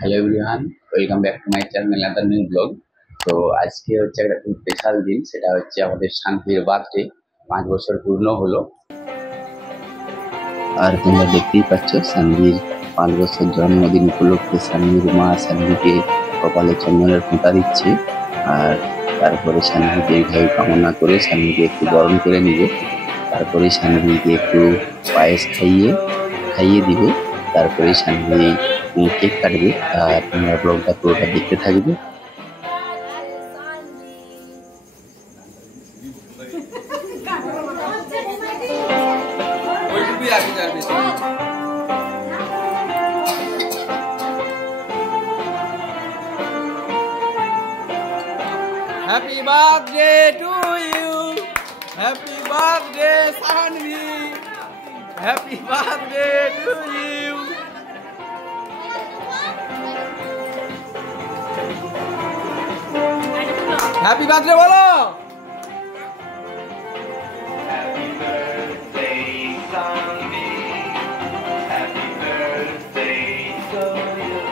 Hello everyone, welcome back to my channel other new blog. তো আজকে হচ্ছে একটা খুব স্পেশাল দিন, সেটা হচ্ছে আমাদের শান্তির বার্থডে। 5 বছর পূর্ণ হলো। আর তোমরা দেখতেই পাচ্ছ শান্তির 5 বছর জন্মদিন উপলক্ষে শান্তির মা শান্তিকে কপালে চন্দনের ফোঁটা দিচ্ছে। আর তারপরে শান্তির দীর্ঘায়ু কামনা করে শান্তিকে একটু গরম করে নিবে। তারপরে শান্তিকে একটু পায়েস খাইয়ে দিবে। তারপরে শান্তি কেক কাটবে। আর তোমরা ব্লগটা পুরোটা দেখতে থাকবে। Happy birthday to you. Happy birthday, Sanvi. Happy birthday to you. Happy birthday bolo. Happy birthday, Sanvi. Happy birthday to you.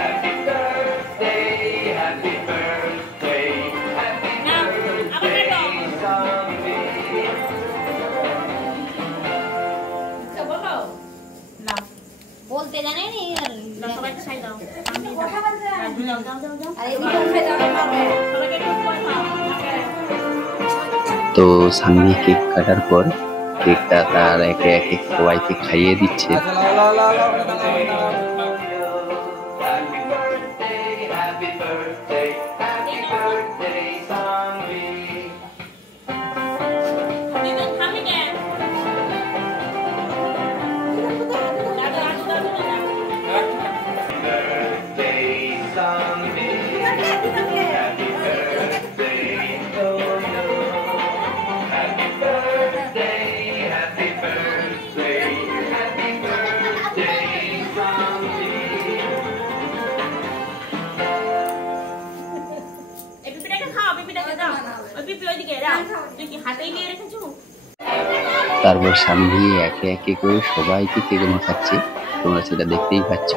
Happy birthday, happy birthday, happy birthday, Sanvi. বলতে জানেন সবাইকে খাই দাও। তো সামনে কেক কাটার পর কেকটা তার একে একে সবাইকে খাইয়ে দিচ্ছে। Happy birthday, happy birthday, happy birthday, Sanvi. Birthday, Sanvi. Happy birthday to you. Happy birthday, happy birthday, happy birthday, Sanvi. এই পিপিটাকে খাও, পিপিটাকে দাও। ওই পিপি ওইদিকে দাও। তুই কি হাতেই নিয়ে রেখেছো? তারপর সামনে একে একে করে সবাইকে কেক মাখাচ্ছে। তোমরা সেটা দেখতেই পাচ্ছ।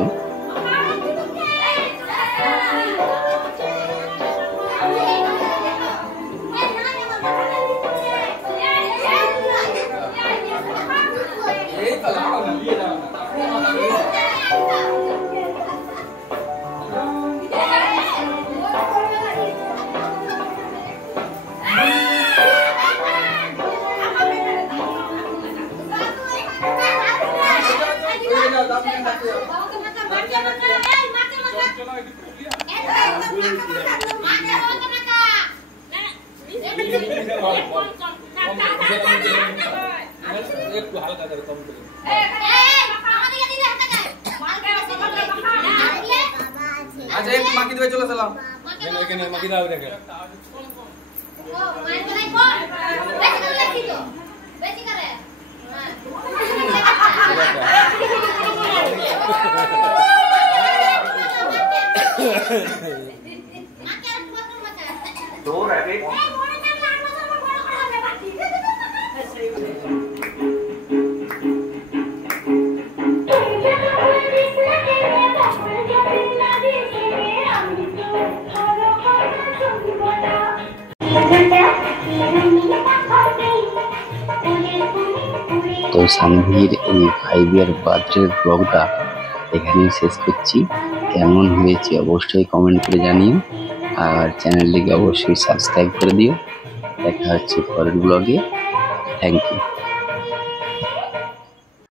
একটু হালকা করে কম করে আচ্ছা একটু মাখি দিয়ে চলে চলো এখানে মাখি দাও রেখে तो रैबिट তো সানভির এই 5 ইয়ার বার্থডে ব্লগটা এখানেই শেষ করছি। কেমন হয়েছে অবশ্যই কমেন্ট করে জানিও। আর চ্যানেলটিকে অবশ্যই সাবস্ক্রাইব করে দিও। দেখা হচ্ছে পরের ব্লগে। Thank you.